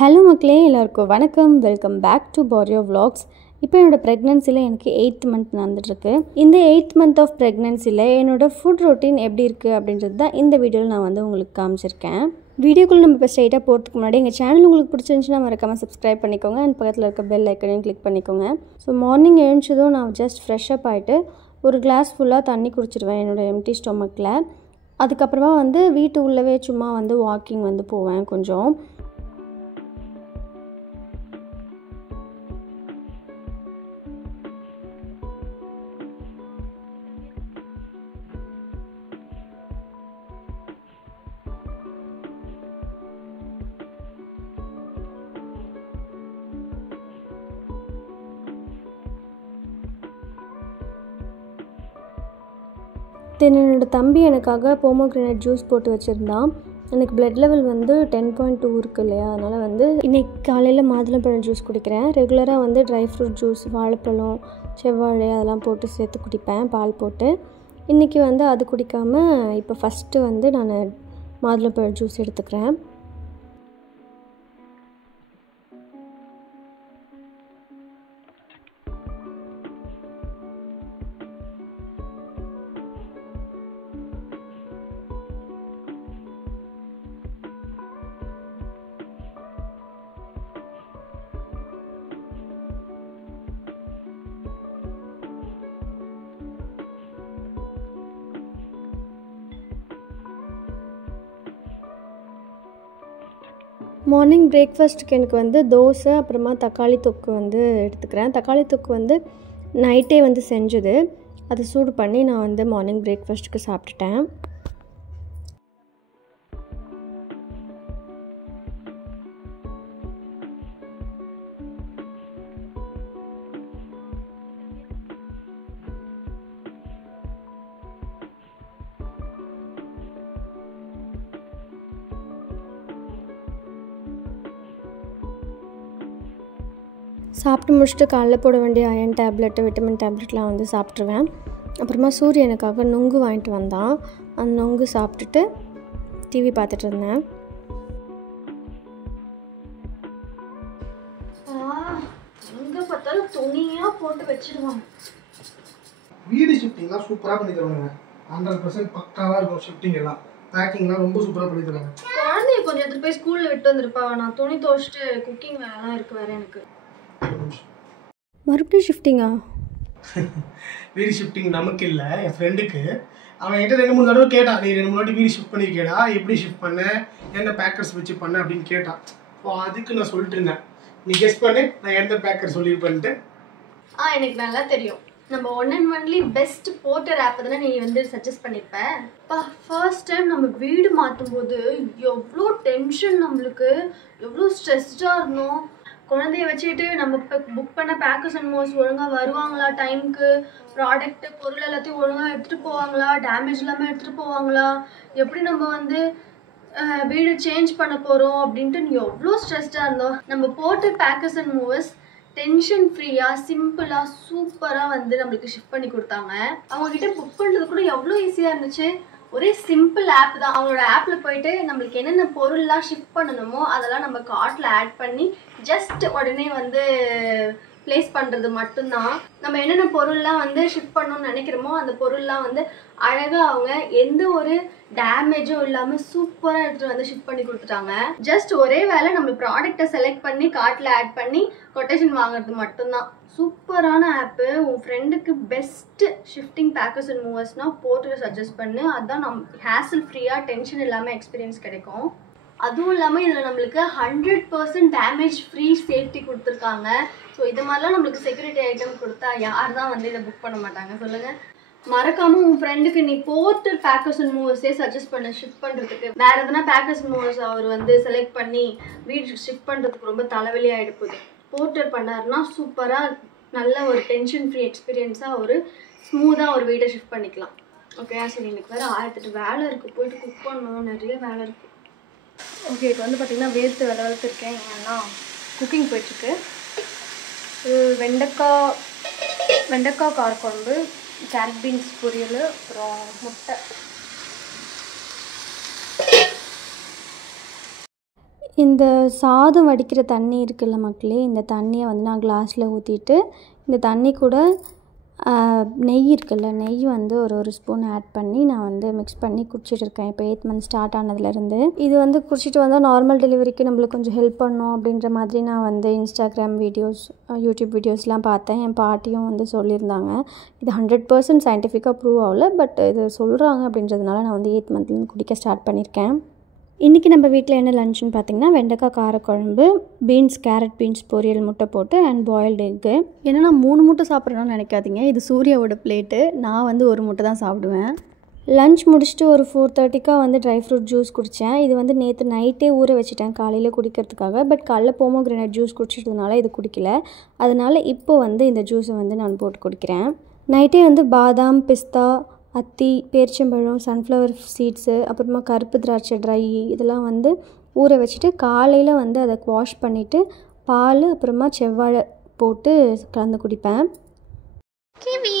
Hello மக்களே, எல்லாருக்கும் வணக்கம். வெல்கம் பேக் டு பாரியோ vlogs. இப்போ என்னோடய ப்ரெக்னென்சியில் எனக்கு 8th மந்த் நடந்துட்டுருக்கு. இந்த 8th மந்த் ஆஃப் ப்ரெக்னென்சியில் என்னோடய ஃபுட் ரொட்டீன் எப்படி இருக்குது அப்படின்றது தான் இந்த வீடியோவில் நான் உங்களுக்கு காமிச்சிருக்கேன். வீடியோக்குள்ளே நம்ம இப்போ ஸ்ட்ரைட்டாக போகிறதுக்கு முன்னாடி எங்கள் சேனல் உங்களுக்கு பிடிச்சிருந்துச்சுன்னா மறக்காமல் சப்ஸ்கிரைப் பண்ணிக்கோங்க அண்ட் பக்கத்தில் இருக்க பெல் ஐக்கனையும் கிளிக் பண்ணிக்கோங்க. ஸோ மார்னிங் எழுந்ததும் நான் ஜஸ்ட் ஃப்ரெஷ்அப் ஆகிட்டு ஒரு கிளாஸ் ஃபுல்லாக தண்ணி குடிச்சிடுவேன் என்னோடய எம்டி ஸ்டொமக்கில். அதுக்கப்புறமா வீட்டு உள்ளவே சும்மா வாக்கிங் போவேன் கொஞ்சம். என்னோடய தம்பி எனக்காக போமோக்ரேனட் ஜூஸ் போட்டு வச்சுருந்தான். எனக்கு பிளட் லெவல் 10.2 இருக்குது இல்லையா, அதனால் இன்றைக்கி காலையில் மாதுளம்பழம் ஜூஸ் குடிக்கிறேன். ரெகுலராக ட்ரை ஃப்ரூட் ஜூஸ், வாழைப்பழம், செவ்வாழை அதெல்லாம் போட்டு சேர்த்து குடிப்பேன் பால் போட்டு. இன்றைக்கி அது குடிக்காமல் இப்போ ஃபஸ்ட்டு நான் மாதுளம்பழம் ஜூஸ் எடுத்துக்கிறேன். மார்னிங் பிரேக்ஃபாஸ்ட்டுக்கு எனக்கு தோசை, அப்புறமா தக்காளி தொக்கு எடுத்துக்கிறேன். தக்காளி தொக்கு நைட்டே செஞ்சது, அதை சூடு பண்ணி நான் மார்னிங் பிரேக்ஃபாஸ்ட்டுக்கு சாப்பிட்டுட்டேன். சாப்பிட்டு முடிச்சுட்டு காலைல போட வேண்டிய அயன் டேப்லெட்டு, விட்டமின் டேப்லெட்லாம் சாப்பிட்ருவேன். அப்புறமா சூரிய எனக்காக நொங்கு வாங்கிட்டு வந்தான். அந்த நொங்கு சாப்பிட்டுட்டு டிவி பார்த்துட்டு இருந்தேன். எங்கே பார்த்தாலும் துணியாக போட்டு வச்சிடுவாங்க. வீடு ஷிஃப்டிங்லாம் சூப்பராக பண்ணி தருவாங்க. 100% பக்காவாக இருக்கும். ஷிஃப்டிங் எல்லாம் பேக்கிங்லாம் ரொம்ப சூப்பராக பண்ணி தருவாங்க. குழந்தைய கொஞ்சம் எடுத்துகிட்டு போய் ஸ்கூலில் விட்டு வந்துருப்பா. நான் துணி துவைச்சிட்டு குக்கிங் வேலைலாம் இருக்குது வேறு எனக்கு. மறுபடியும் ஷிஃப்டிங்கா? வீடு ஷிஃப்டிங் நமக்கு இல்லை, என் ஃப்ரெண்டுக்கு. அவன் என்கிட்ட 2-3 தடவை கேட்டான், நீ 2-3 வாட்டி வீடு ஷிஃப்ட் பண்ணியிருக்கேடா, எப்படி ஷிஃப்ட் பண்ண, என்ன பேக்கர்ஸ் வச்சு பண்ண அப்படின்னு கேட்டான். ஸோ அதுக்கு நான் சொல்லிட்டு இருந்தேன், நீ கெஸ் பண்ணு நான் எந்த பேக்கர் சொல்லியிருப்பேன்ட்டு. எனக்கு நல்லா தெரியும். நம்ம 1 and only best Porter app தானே நீ சஜஸ்ட் பண்ணியிருப்பேன். ஃபர்ஸ்ட் டைம் நம்ம வீடு மாற்றும் போது எவ்வளோ டென்ஷன், நம்மளுக்கு எவ்வளோ ஸ்ட்ரெஸ்டாக இருந்தோம். குழந்தைய வச்சுட்டு நம்ம இப்போ புக் பண்ண பேக்கர்ஸ் அண்ட் மோர்ஸ் ஒழுங்காக வருவாங்களா, டைமுக்கு ப்ராடக்ட்டு பொருள் எல்லாத்தையும் ஒழுங்காக எடுத்துகிட்டு போவாங்களா, டேமேஜ் இல்லாமல் எடுத்துகிட்டு போவாங்களா, எப்படி நம்ம வீடு சேஞ்ச் பண்ண போகிறோம் அப்படின்ட்டு எவ்வளோ ஸ்ட்ரெஸ்டாக இருந்தோம். நம்ம போட்ட பேக்கர்ஸ் அண்ட் மூவர்ஸ் டென்ஷன் ஃப்ரீயாக சிம்பிளாக சூப்பராக நம்மளுக்கு ஷிஃப்ட் பண்ணி கொடுத்தாங்க. அவங்கக்கிட்ட புக் பண்ணுறது கூட எவ்வளோ ஈஸியாக இருந்துச்சு. ஒரே சிம்பிள் ஆப் தான். அவங்களோட ஆப்பில் போயிட்டு நம்மளுக்கு என்னென்ன பொருள்லாம் ஷிஃப்ட் பண்ணணுமோ அதெல்லாம் நம்ம கார்ட்டில் ஆட் பண்ணி ஜஸ்ட் உடனே ப்ளேஸ் பண்ணுறது மட்டும்தான். நம்ம என்னென்ன பொருள்லாம் ஷிஃப்ட் பண்ணணும்னு நினைக்கிறோமோ அந்த பொருள்லாம் அழகாக அவங்க எந்த ஒரு டேமேஜும் இல்லாமல் சூப்பராக எடுத்துகிட்டு ஷிஃப்ட் பண்ணி கொடுத்துட்டாங்க. ஜஸ்ட் ஒரே வேலை நம்ம ப்ராடக்டை செலக்ட் பண்ணி கார்ட்டில் ஆட் பண்ணி கொட்டேஷன் வாங்குறது மட்டும்தான். சூப்பரான ஆப்பு. உன் ஃப்ரெண்டுக்கு பெஸ்ட்டு ஷிஃப்டிங் பேக்கர்ஸ் அண்ட் மூவர்ஸ்னால் போட்டு சஜஸ்ட் பண்ணு. அதுதான் ஹேசல் ஃப்ரீயாக டென்ஷன் இல்லாமல் எக்ஸ்பீரியன்ஸ் கிடைக்கும். அதுவும் இல்லாமல் இதில் நம்மளுக்கு 100% டேமேஜ் ஃப்ரீ சேஃப்டி கொடுத்துருக்காங்க. ஸோ இது மாதிரிலாம் நம்மளுக்கு செக்யூரிட்டி ஐட்டம் கொடுத்தா யார் தான் இதை புக் பண்ண மாட்டாங்க சொல்லுங்கள். மறக்காமல் உன் ஃப்ரெண்டுக்கு நீ போர்ட்டர் பேக்கர்ஸ் அண்ட் மூவர்ஸே சஜஸ்ட் பண்ண ஷிஃப்ட் பண்ணுறதுக்கு. வேறு எதனா பேக்கர்ஸ் அண்ட் மூவர்ஸ் அவர் செலக்ட் பண்ணி வீடு ஷிஃப்ட் பண்ணுறதுக்கு ரொம்ப தலைவலி ஆகிட்டு போகுது. போர்ட்டர் பண்ணாருன்னா சூப்பராக நல்ல ஒரு டென்ஷன் ஃப்ரீ எக்ஸ்பீரியன்ஸாக ஸ்மூத்தாக ஒரு வீட்டை ஷிஃப்ட் பண்ணிக்கலாம். ஓகே, சரி எனக்கு வேறு 1008 வேலை இருக்குது, போயிட்டு குக் பண்ணணும், நிறைய வேலை இருக்குது. ஓகே, இப்போ பார்த்திங்கன்னா வேர்த்து வளர்த்துருக்கேன். ஏன்னா குக்கிங் போயிட்டுருக்கு. வெண்டைக்காய் காரக்குழம்பு, கேரட் பீன்ஸ் பொரியல், அப்புறம் முட்டை. இந்த சாதம் வடிக்கிற தண்ணி இருக்குல்ல மக்களே, இந்த தண்ணியை வந்து நான் கிளாஸில் ஊற்றிட்டு இந்த தண்ணி கூட நெய் இருக்குல்ல, நெய் வந்து ஒரு ஸ்பூன் ஆட் பண்ணி நான் வந்து மிக்ஸ் பண்ணி குடிச்சிட்டு இருக்கேன். இப்போ 8th மந்த் ஸ்டார்ட் ஆனதுலேருந்து இது வந்து குடிச்சிட்டு வந்தால் நார்மல் டெலிவரிக்கு நம்மளுக்கு கொஞ்சம் ஹெல்ப் பண்ணும் அப்படின்ற மாதிரி நான் வந்து இன்ஸ்டாகிராம் வீடியோஸ், யூடியூப் வீடியோஸ்லாம் பார்த்தேன். என் பாட்டியும் வந்து சொல்லியிருந்தாங்க. இது 100% சயின்டிஃபிக்காக ப்ரூவ் ஆகல, பட் இது சொல்கிறாங்க அப்படின்றதுனால நான் வந்து 8th மந்த்லேருந்து குடிக்க ஸ்டார்ட் பண்ணியிருக்கேன். இன்றைக்கி நம்ம வீட்டில் என்ன லஞ்சுன்னு பார்த்திங்கன்னா வெண்டைக்காய் காரக்குழம்பு, கேரட் பீன்ஸ் பொரியல், முட்டை போட்டு அண்ட் பாயில்டு எக்கு. ஏன்னா நான் 3 முட்டை சாப்பிட்றேன்னு நினைக்காதீங்க, இது சூர்யாவோட பிளேட்டு. நான் வந்து 1 முட்டை தான் சாப்பிடுவேன். லஞ்ச் முடிச்சுட்டு ஒரு 4:30க்காக வந்து ட்ரை ஃப்ரூட் ஜூஸ் குடித்தேன். இது வந்து நேற்று நைட்டே ஊற வச்சுட்டேன் காலையில் குடிக்கிறதுக்காக. பட் காலைல போமோகிரானேட் ஜூஸ் குடிச்சிட்டதுனால இது குடிக்கல. அதனால் இப்போ வந்து இந்த ஜூஸை வந்து நான் போட்டு குடிக்கிறேன். நைட்டே வந்து பாதாம், பிஸ்தா, அத்தி, பேரிச்சம்பழம், சன்ஃப்ளவர் சீட்ஸு, அப்புறமா கருப்பு திராட்சை ட்ரை இதெல்லாம் வந்து ஊற வச்சுட்டு காலையில் வந்து அதை வாஷ் பண்ணிவிட்டு பால் அப்புறமா செவ்வாழை போட்டு கலந்து குடிப்பேன். கிவி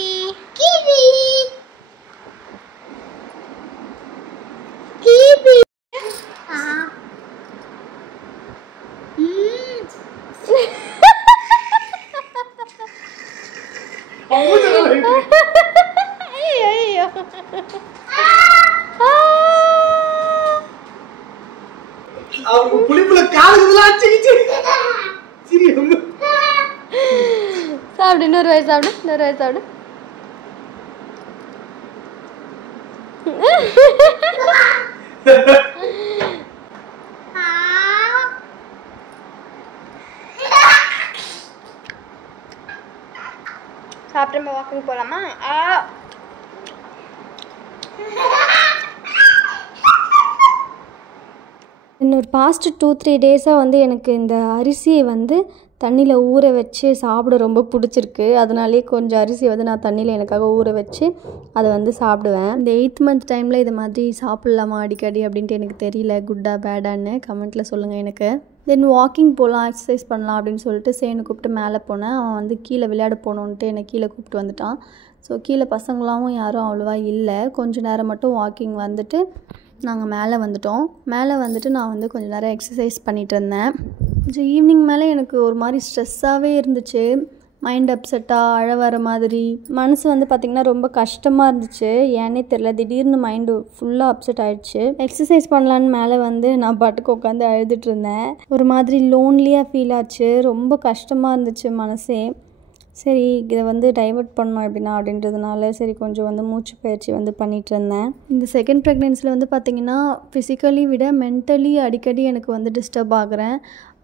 அவங்க புளிப்புல காலுக்குலாம் அடிச்சிக்கிச்சு. சாப்பிடு, இன்னொரு வாய் சாப்பிடு. சாப்பிட்டு நம்ம வாக்கிங் போகலாமா? இன்னொரு பாஸ்ட் 2-3 டேஸாக வந்து எனக்கு இந்த அரிசியை வந்து தண்ணியில் ஊற வச்சு சாப்பிட ரொம்ப பிடிச்சிருக்கு. அதனாலே கொஞ்சம் அரிசியை வந்து நான் தண்ணியில் எனக்காக ஊற வச்சு அதை வந்து சாப்பிடுவேன். இந்த 8th மந்த் டைமில் இது மாதிரி சாப்பிட்லாமா அடிக்கடி அப்படின்ட்டு எனக்கு தெரியல, குட்டா பேடான்னு கமெண்ட்டில் சொல்லுங்கள் எனக்கு. தென் வாக்கிங் போகலாம், எக்ஸசைஸ் பண்ணலாம் அப்படின்னு சொல்லிட்டு சேனு கூப்பிட்டு மேலே போனேன். அவன் வந்து கீழே விளையாட போகணுன்ட்டு என்னை கீழே கூப்பிட்டு வந்துட்டான். ஸோ கீழே பசங்களாவும் யாரும் அவ்வளோவா இல்லை. கொஞ்சம் நேரம் மட்டும் வாக்கிங் வந்துட்டு நாங்கள் மேலே வந்துட்டோம். மேலே வந்துட்டு நான் வந்து கொஞ்சம் நேரம் எக்ஸசைஸ் பண்ணிகிட்டு இருந்தேன். கொஞ்சம் ஈவினிங் மேலே எனக்கு ஒரு மாதிரி ஸ்ட்ரெஸ்ஸாகவே இருந்துச்சு. மைண்ட் அப்செட்டாக, அழ வர மாதிரி, மனசு வந்து பார்த்திங்கன்னா ரொம்ப கஷ்டமாக இருந்துச்சு. ஏன்னே தெரில, திடீர்னு மைண்டு ஃபுல்லாக அப்செட் ஆகிடுச்சு. எக்ஸசைஸ் பண்ணலான்னு மேலே வந்து நான் பாட்டுக்கு உட்காந்து அழுதுட்டு இருந்தேன். ஒரு மாதிரி லோன்லியாக ஃபீல் ஆச்சு. ரொம்ப கஷ்டமாக இருந்துச்சு மனசே. சரி இதை வந்து டைவர்ட் பண்ணோம் எப்படின்னா அப்படின்றதுனால சரி கொஞ்சம் வந்து மூச்சு பயிற்சி வந்து பண்ணிகிட்டு இருந்தேன். இந்த செகண்ட் ப்ரெக்னென்சியில் வந்து பார்த்திங்கன்னா ஃபிசிக்கலி விட மென்டலி அடிக்கடி எனக்கு வந்து டிஸ்டர்ப் ஆகுறேன்.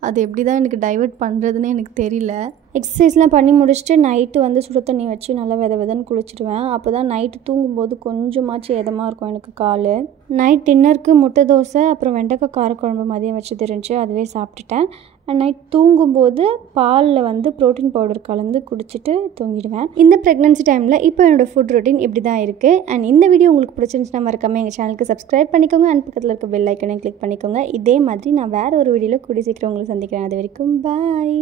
அது எப்படி தான் எனக்கு டைவர்ட் பண்ணுறதுன்னு எனக்கு தெரியல. எக்ஸசைஸ்லாம் பண்ணி முடிச்சுட்டு நைட்டு வந்து சுடு தண்ணி வச்சு நல்லா வெதன்னு குளிச்சிடுவேன். அப்போ தான் நைட்டு தூங்கும்போது கொஞ்சமாச்சு இதமாக இருக்கும் எனக்கு கால். நைட் டின்னருக்கு முட்டை தோசை அப்புறம் வெண்டைக்காய் காரக்குழம்பு மதியம் வச்சு இருந்துச்சு, அதுவே சாப்பிட்டுட்டேன். அண்ட் நைட் தூங்கும்போது பாலில் வந்து ப்ரோட்டீன் பவுடர் கலந்து குடிச்சிட்டு தூங்கிடுவேன். இந்த ப்ரெக்னன்சி டைமில் இப்போ என்னோடய ஃபுட் ரொட்டீன் இப்படி தான் இருக்குது. அண்ட் இந்த வீடியோ உங்களுக்கு பிடிச்சிருந்துச்சுன்னா மறக்காமல் எங்கள் சேனலுக்கு சப்ஸ்கிரைப் பண்ணிக்கோங்க. அண்ட் பக்கத்தில் இருக்க பெல் ஐக்கனை கிளிக் பண்ணிக்கோங்க. இதே மாதிரி நான் வேறு ஒரு வீடியோவில் கூடிய சீக்கிரம் உங்களுக்கு சந்திக்கிறேன். அது வரைக்கும் பாய்.